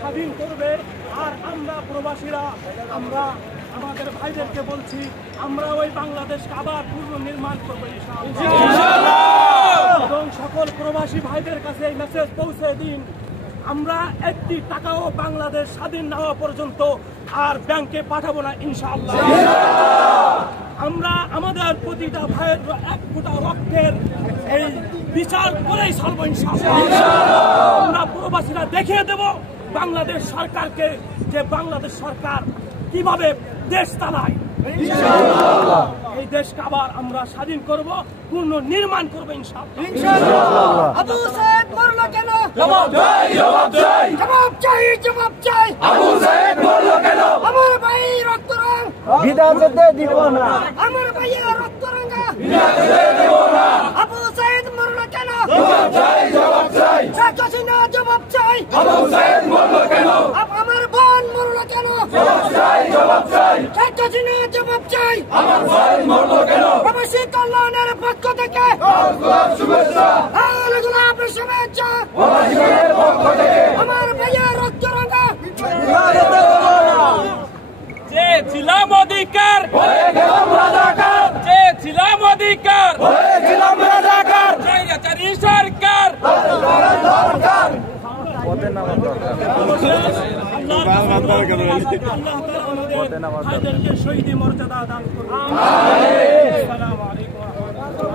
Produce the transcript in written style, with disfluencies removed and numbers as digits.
স্বাধীন করবে। আর আমরা প্রবাসীরা আমরা আমাদের ভাইদেরকে বলছি, আমরা ওই বাংলাদেশকে আবার পুনর্নির্মাণ করবো ইনশাআল্লাহ। এবং সকল প্রবাসী ভাইদের কাছে এই মেসেজ পৌঁছে দিন, আমরা একটি টাকাও বাংলাদেশ স্বাধীন না হওয়া পর্যন্ত আর ব্যাংকে পাঠাবো না ইনশাআল্লাহ। আমরা আমাদের প্রতিটা ভাইয়ের এক ফোঁটা রক্তের এই বিচার করেই ছাড়বো ইনশাআল্লাহ। আমরা প্রবাসীরা দেখিয়ে দেব বাংলাদেশ সরকারকে যে বাংলাদেশ সরকার কিভাবে দেশ চালায়। এই দেশকে আবার আমরা স্বাধীন করব, পূর্ণ নির্মাণ করবো ইনশাআল্লাহ। আবু সাইদ মরলো কেন? জবাব চাই, জবাব চাই, জবাব চাই, জবাব চাই। আবু সাইদ মরলো কেন? আমার ভাই রক্ত রং বিধান দিতে দিব না, আমার ভাইয়ের রক্ত রঙা বিধান দিতে দেব না। আবু সাইদ মরলো কেন? জবাব চাই, জবাব চাই, শেখ হাসিনা জবাব চাই। আবু সাইদ মরলো কেন? আমার বোন মরলো কেন? জবাব চাই, জবাব চাই, শেখ হাসিনা জবাব চাই। আবু সাইদ মরলো কেন? প্রবাসী কল্যাণের পক্ষ থেকে শুভেচ্ছা, গোলাপের শুভেচ্ছা। প্রবাসীদের পক্ষ থেকে আমার ভাইয়ের রক্ত রঙা চেয়েছিলাম অধিকার, হয়ে গেলাম রাজাকার, চেয়েছিলাম অধিকার, হয়েছিলাম রাজাকার, স্বৈরাচারী সরকার। দরকার আমাদেরকে শহীদি মর্যাদা দান করুন। আসসালামু আলাইকুম ওয়া রাহমাতুল্লাহ।